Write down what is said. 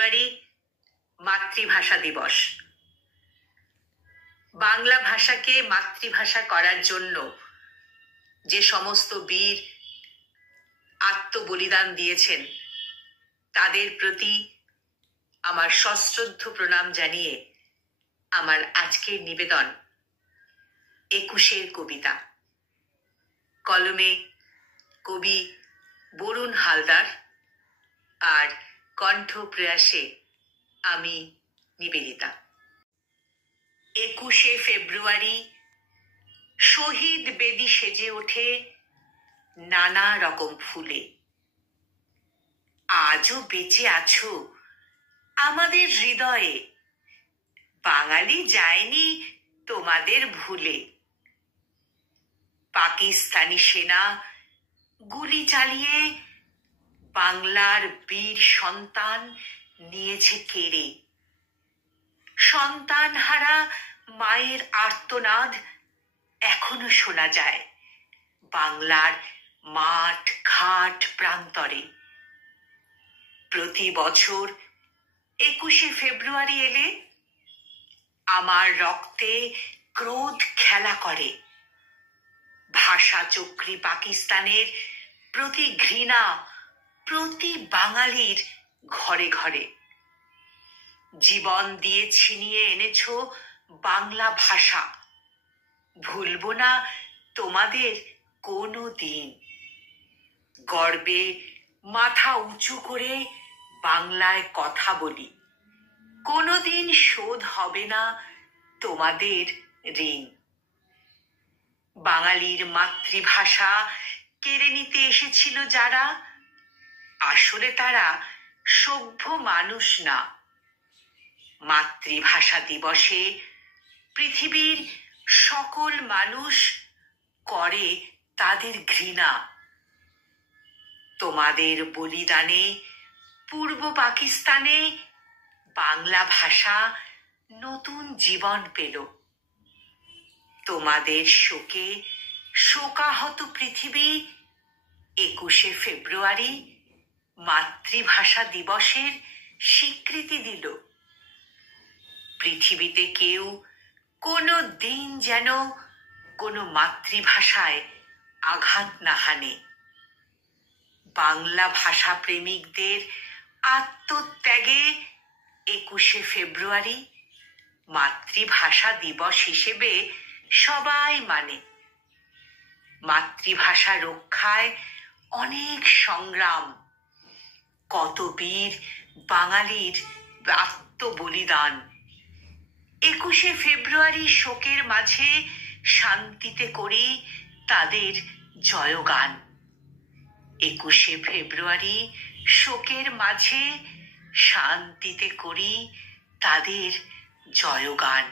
ফেব্রুয়ারি মাতৃভাষা দিবস। বাংলা ভাষাকে মাতৃভাষা করার জন্য যে সমস্ত বীর আত্মবলিদান দিয়েছেন তাদের প্রতি আমার সশ্রদ্ধ প্রণাম জানিয়ে আমার আজকের নিবেদন 21-এর কবিতা। কলমে কবি বরুণ হালদার আর কণ্ঠ প্রয়াসে আমি নিবেদিতা। 21শে ফেব্রুয়ারি শহীদ বেদি সেজে ওঠে নানা রকম ফুলে। আজও বেঁচে আছো আমাদের হৃদয়ে, বাঙালি যায়নি তোমাদের ভুলে। পাকিস্তানি সেনা গুলি চালিয়ে বাংলার বীর সন্তান নিয়েছে কেড়ে। সন্তান হারা মায়ের আর্তনাদ এখনো শোনা যায় বাংলার মাঠ ঘাট প্রান্তরে। প্রতি বছর 21শে ফেব্রুয়ারি এলে আমার রক্তে ক্রোধ খেলা করে। ভাষা চক্রী পাকিস্তানের প্রতি ঘৃণা প্রতি বাঙালির ঘরে ঘরে। জীবন দিয়ে ছিনিয়ে এনেছ বাংলা ভাষা, ভুলব না তোমাদের কোনো দিন। গর্বে মাথা উঁচু করে বাংলায় কথা বলি, কোনোদিন শোধ হবে না তোমাদের ঋণ। বাঙালির মাতৃভাষা কেড়ে নিতে এসেছিল যারা, আসলে তারা সভ্য মানুষ না। মাতৃভাষা দিবসে পৃথিবীর সকল মানুষ করে তাদের ঘৃণা। তোমাদের বলিদানে পূর্ব পাকিস্তানে বাংলা ভাষা নতুন জীবন পেল। তোমাদের শোকে শোকাহত পৃথিবী 21শে ফেব্রুয়ারি মাতৃভাষা দিবসের স্বীকৃতি দিল। পৃথিবীতে কেউ কোনো দিন যেন কোনো মাতৃভাষায় আঘাত না হানে। বাংলা ভাষা প্রেমিকদের আত্মত্যাগে 21শে ফেব্রুয়ারি মাতৃভাষা দিবস হিসেবে সবাই মানে। মাতৃভাষা রক্ষায় অনেক সংগ্রাম, কত বীর বাঙালির আত্মবলিদান। 21শে ফেব্রুয়ারি শোকের মাঝে শান্তিতে করি তাদের জয়গান। 21শে ফেব্রুয়ারি শোকের মাঝে শান্তিতে করি তাদের জয়গান।